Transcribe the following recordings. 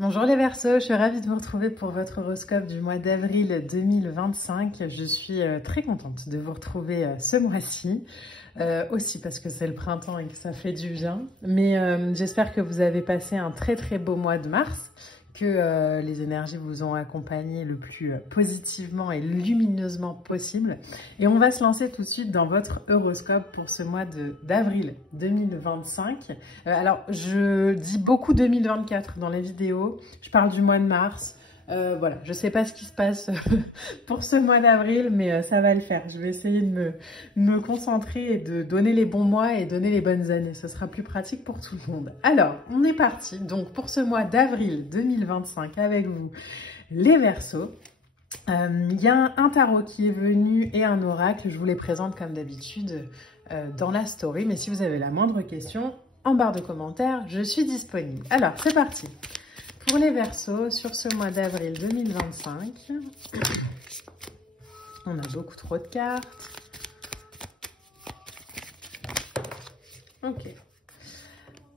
Bonjour les Verseaux, je suis ravie de vous retrouver pour votre horoscope du mois d'avril 2025. Je suis très contente de vous retrouver ce mois-ci, aussi parce que c'est le printemps et que ça fait du bien. Mais j'espère que vous avez passé un très très beau mois de mars, que les énergies vous ont accompagné le plus positivement et lumineusement possible. Et on va se lancer tout de suite dans votre horoscope pour ce mois d'avril 2025. Alors, je dis beaucoup 2024 dans les vidéos. Je parle du mois de mars. Voilà, je ne sais pas ce qui se passe pour ce mois d'avril, mais ça va le faire. Je vais essayer de me concentrer et de donner les bons mois et donner les bonnes années. Ce sera plus pratique pour tout le monde. Alors, on est parti. Donc, pour ce mois d'avril 2025 avec vous, les Verseaux. Il y a un tarot qui est venu et un oracle. Je vous les présente comme d'habitude dans la story. Mais si vous avez la moindre question, en barre de commentaires, je suis disponible. Alors, c'est parti. Pour les Verseaux, sur ce mois d'avril 2025, on a beaucoup trop de cartes. Ok.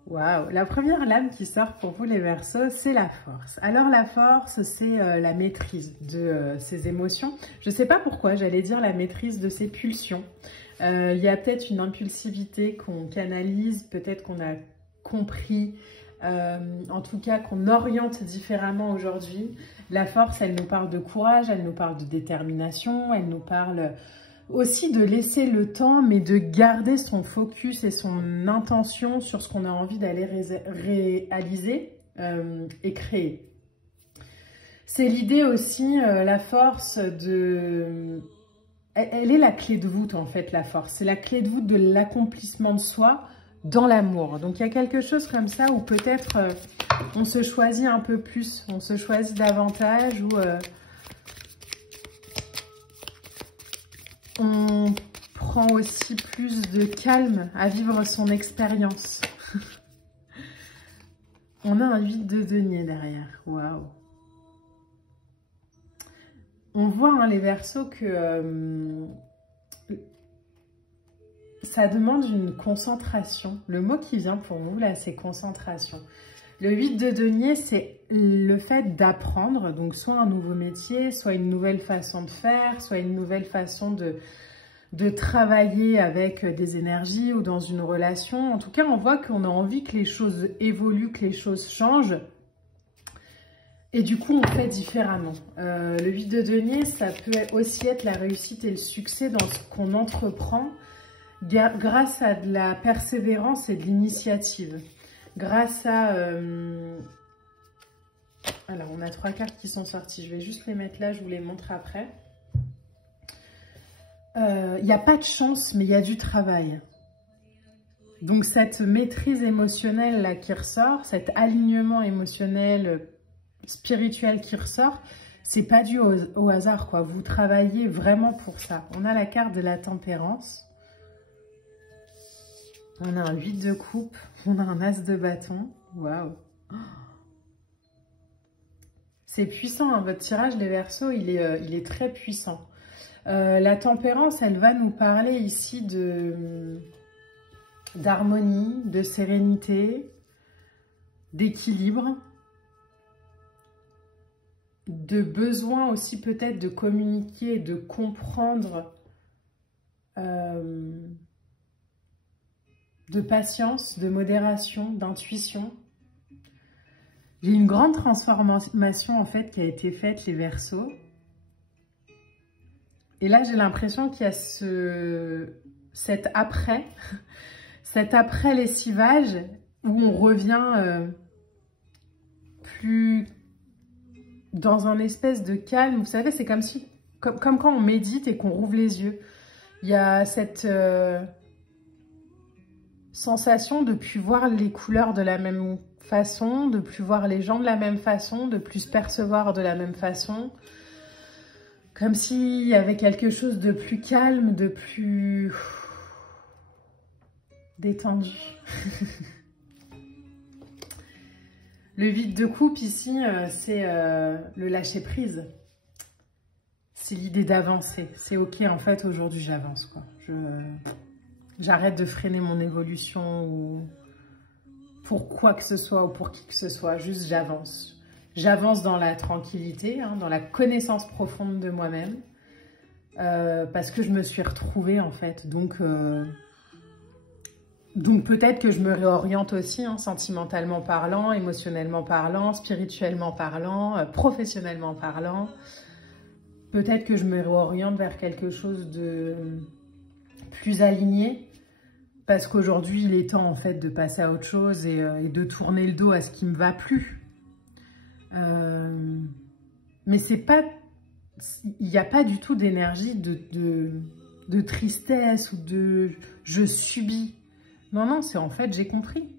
Waouh, la première lame qui sort pour vous les Verseaux, c'est la force. Alors la force, c'est la maîtrise de ses émotions. Je ne sais pas pourquoi, j'allais dire la maîtrise de ses pulsions. Il y a peut-être une impulsivité qu'on canalise, peut-être qu'on a compris, en tout cas qu'on oriente différemment aujourd'hui. La force, elle nous parle de courage, elle nous parle de détermination, elle nous parle aussi de laisser le temps, mais de garder son focus et son intention sur ce qu'on a envie d'aller réaliser et créer. C'est l'idée aussi, la force de... Elle est la clé de voûte en fait, la force. C'est la clé de voûte de l'accomplissement de soi dans l'amour. Donc il y a quelque chose comme ça où peut-être on se choisit un peu plus, on se choisit davantage, ou on prend aussi plus de calme à vivre son expérience. On a un 8 de denier derrière. Waouh! On voit, hein, les Verseaux, que ça demande une concentration. Le mot qui vient pour vous, là, c'est concentration. Le 8 de denier, c'est le fait d'apprendre, donc soit un nouveau métier, soit une nouvelle façon de faire, soit une nouvelle façon de travailler avec des énergies ou dans une relation. En tout cas, on voit qu'on a envie que les choses évoluent, que les choses changent. Et du coup, on fait différemment. Le 8 de denier, ça peut aussi être la réussite et le succès dans ce qu'on entreprend grâce à de la persévérance et de l'initiative. Grâce à... Alors, on a 3 cartes qui sont sorties. Je vais juste les mettre là, je vous les montre après. Il n'y a pas de chance, mais il y a du travail. Donc, cette maîtrise émotionnelle là qui ressort, cet alignement émotionnel, spirituel qui ressort, c'est pas dû au hasard, quoi. Vous travaillez vraiment pour ça. On a la carte de la tempérance. On a un 8 de coupe. On a un as de bâton. Waouh! C'est puissant, hein. Votre tirage, les Verseaux, il est très puissant. La tempérance, elle va nous parler ici d'harmonie, de sérénité, d'équilibre, de besoin aussi peut-être de communiquer, de comprendre, de patience, de modération, d'intuition. J'ai une grande transformation en fait qui a été faite, les Verseaux. Et là, j'ai l'impression qu'il y a cet après lessivage où on revient plus dans un espèce de calme. Vous savez, c'est comme si, comme quand on médite et qu'on rouvre les yeux. Il y a cette sensation de plus voir les couleurs de la même façon, de plus voir les gens de la même façon, de plus percevoir de la même façon. Comme s'il y avait quelque chose de plus calme, de plus détendu. Le 8 de coupe ici, c'est le lâcher prise. C'est l'idée d'avancer. C'est ok, en fait, aujourd'hui j'avance, quoi. J'arrête de freiner mon évolution ou pour quoi que ce soit ou pour qui que ce soit. Juste j'avance. j'avance dans la tranquillité, hein, dans la connaissance profonde de moi-même, parce que je me suis retrouvée en fait. Donc peut-être que je me réoriente aussi, hein, sentimentalement parlant, émotionnellement parlant, spirituellement parlant, professionnellement parlant. Peut-être que je me réoriente vers quelque chose de plus aligné, parce qu'aujourd'hui, il est temps en fait de passer à autre chose et de tourner le dos à ce qui me va plus. Mais c'est pas, il n'y a pas du tout d'énergie de tristesse ou de je subis. Non, non, c'est en fait j'ai compris.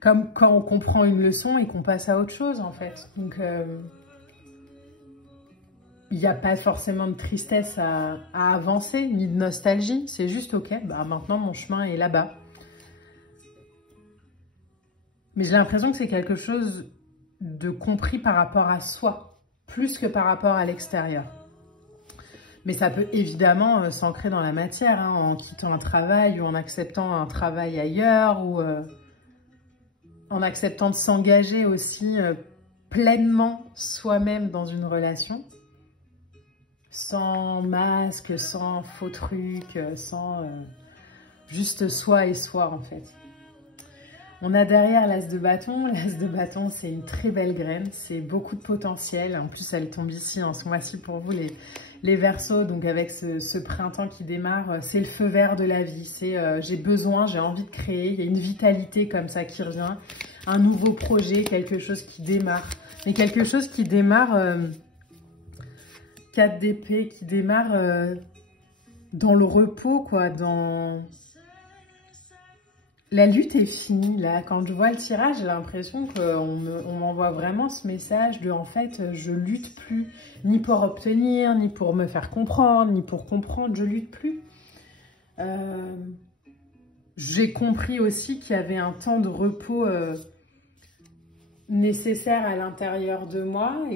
Comme quand on comprend une leçon et qu'on passe à autre chose en fait. Donc il n'y a pas forcément de tristesse à avancer, ni de nostalgie. C'est juste ok, bah maintenant mon chemin est là-bas. Mais j'ai l'impression que c'est quelque chose de compris par rapport à soi, plus que par rapport à l'extérieur. Mais ça peut évidemment s'ancrer dans la matière, hein, en quittant un travail ou en acceptant un travail ailleurs ou en acceptant de s'engager aussi pleinement soi-même dans une relation, sans masque, sans faux trucs, sans juste soi et soi en fait. On a derrière l'as de bâton. L'as de bâton, c'est une très belle graine, c'est beaucoup de potentiel. En plus, elle tombe ici en ce mois-ci pour vous les Verseaux, donc avec ce printemps qui démarre, c'est le feu vert de la vie. C'est j'ai besoin, j'ai envie de créer, il y a une vitalité comme ça qui revient, un nouveau projet, quelque chose qui démarre. Mais quelque chose qui démarre, 4 d'épée, qui démarre dans le repos, quoi, dans... La lutte est finie, là. Quand je vois le tirage, j'ai l'impression qu'on m'envoie vraiment ce message de, en fait, je lutte plus, ni pour obtenir, ni pour me faire comprendre, ni pour comprendre, je lutte plus. J'ai compris aussi qu'il y avait un temps de repos nécessaire à l'intérieur de moi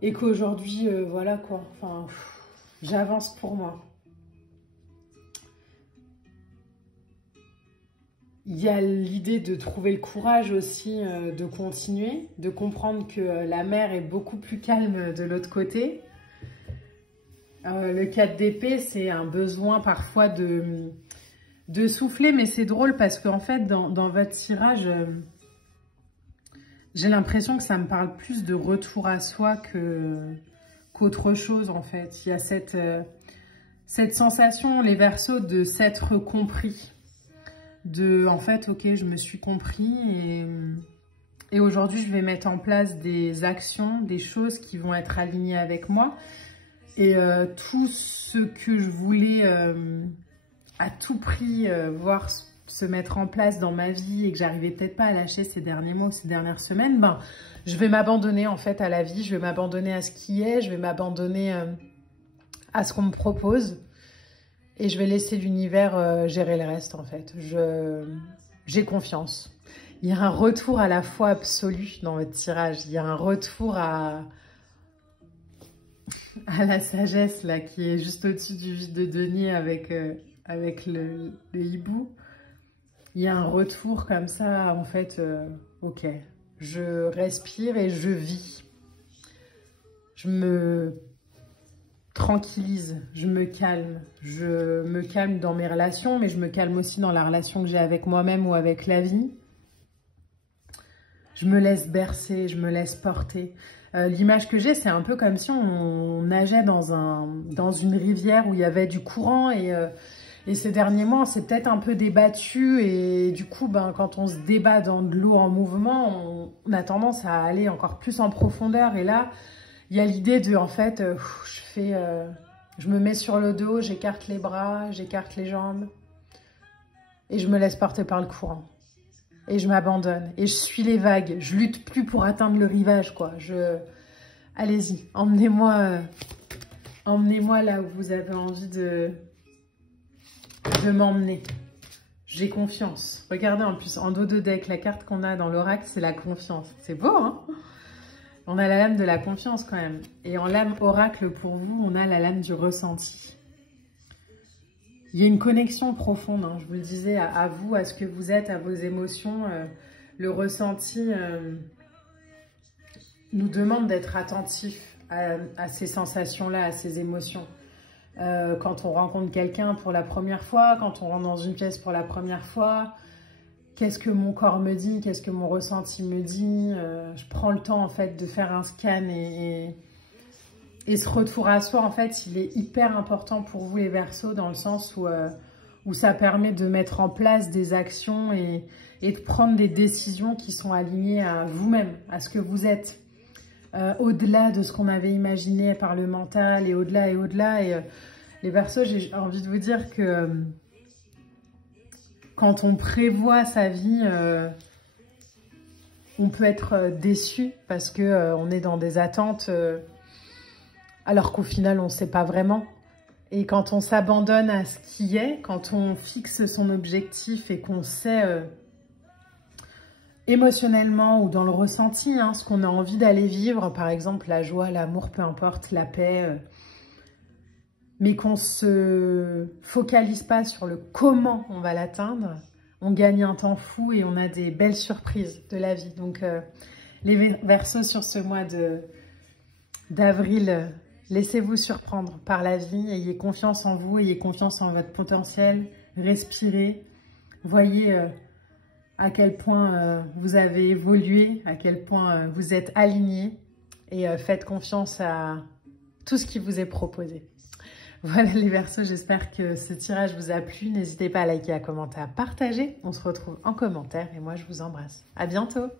et qu'aujourd'hui, voilà quoi, enfin, j'avance pour moi. Il y a l'idée de trouver le courage aussi de continuer, de comprendre que la mer est beaucoup plus calme de l'autre côté. Le 4 d'épée, c'est un besoin parfois de souffler, mais c'est drôle parce qu'en fait, dans votre tirage, j'ai l'impression que ça me parle plus de retour à soi qu'autre chose en fait. Il y a cette sensation, les Verseaux, de s'être compris. En fait, ok, je me suis compris et aujourd'hui, je vais mettre en place des actions, des choses qui vont être alignées avec moi. Et tout ce que je voulais à tout prix voir se mettre en place dans ma vie et que j'arrivais peut-être pas à lâcher ces derniers mois, ces dernières semaines, ben, je vais m'abandonner en fait à la vie, je vais m'abandonner à ce qui est, je vais m'abandonner à ce qu'on me propose. Et je vais laisser l'univers gérer le reste, en fait. J'ai confiance. Il y a un retour à la foi absolue dans votre tirage. Il y a un retour à la sagesse, là, qui est juste au-dessus du vide de denier avec le hibou. Il y a un retour comme ça, en fait, ok. Je respire et je vis. Je me tranquillise, je me calme dans mes relations, mais je me calme aussi dans la relation que j'ai avec moi-même ou avec la vie. Je me laisse bercer, je me laisse porter. L'image que j'ai, c'est un peu comme si on nageait dans une rivière où il y avait du courant et ces derniers mois, on s'est peut-être un peu débattu et du coup, ben, quand on se débat dans de l'eau en mouvement, on a tendance à aller encore plus en profondeur et là, il y a l'idée de, en fait, je me mets sur le dos, j'écarte les bras, j'écarte les jambes et je me laisse porter par le courant. Et je m'abandonne et je suis les vagues. Je lutte plus pour atteindre le rivage, quoi. Allez-y, emmenez-moi là où vous avez envie de m'emmener. J'ai confiance. Regardez en plus, en dos de deck, la carte qu'on a dans l'oracle, c'est la confiance. C'est beau, hein? On a la lame de la confiance quand même. Et en lame oracle, pour vous, on a la lame du ressenti. Il y a une connexion profonde, hein, je vous le disais, à vous, à ce que vous êtes, à vos émotions. Le ressenti, nous demande d'être attentif à ces sensations-là, à ces émotions. Quand on rencontre quelqu'un pour la première fois, quand on rentre dans une pièce pour la première fois, qu'est-ce que mon corps me dit, qu'est-ce que mon ressenti me dit. Je prends le temps en fait de faire un scan et ce retour à soi, en fait, il est hyper important pour vous les Verseaux, dans le sens où ça permet de mettre en place des actions et de prendre des décisions qui sont alignées à vous-même, à ce que vous êtes. Au-delà de ce qu'on avait imaginé par le mental et au-delà et au-delà. Et les Verseaux, j'ai envie de vous dire que quand on prévoit sa vie, on peut être déçu parce que on est dans des attentes alors qu'au final, on ne sait pas vraiment. Et quand on s'abandonne à ce qui est, quand on fixe son objectif et qu'on sait émotionnellement ou dans le ressenti, ce qu'on a envie d'aller vivre, par exemple la joie, l'amour, peu importe, la paix, mais qu'on ne se focalise pas sur le comment on va l'atteindre, on gagne un temps fou et on a des belles surprises de la vie. Donc les Verseaux sur ce mois d'avril, laissez-vous surprendre par la vie, ayez confiance en vous, ayez confiance en votre potentiel, respirez, voyez à quel point vous avez évolué, à quel point vous êtes aligné et faites confiance à tout ce qui vous est proposé. Voilà les Verseaux, j'espère que ce tirage vous a plu. N'hésitez pas à liker, à commenter, à partager. On se retrouve en commentaire et moi je vous embrasse. À bientôt!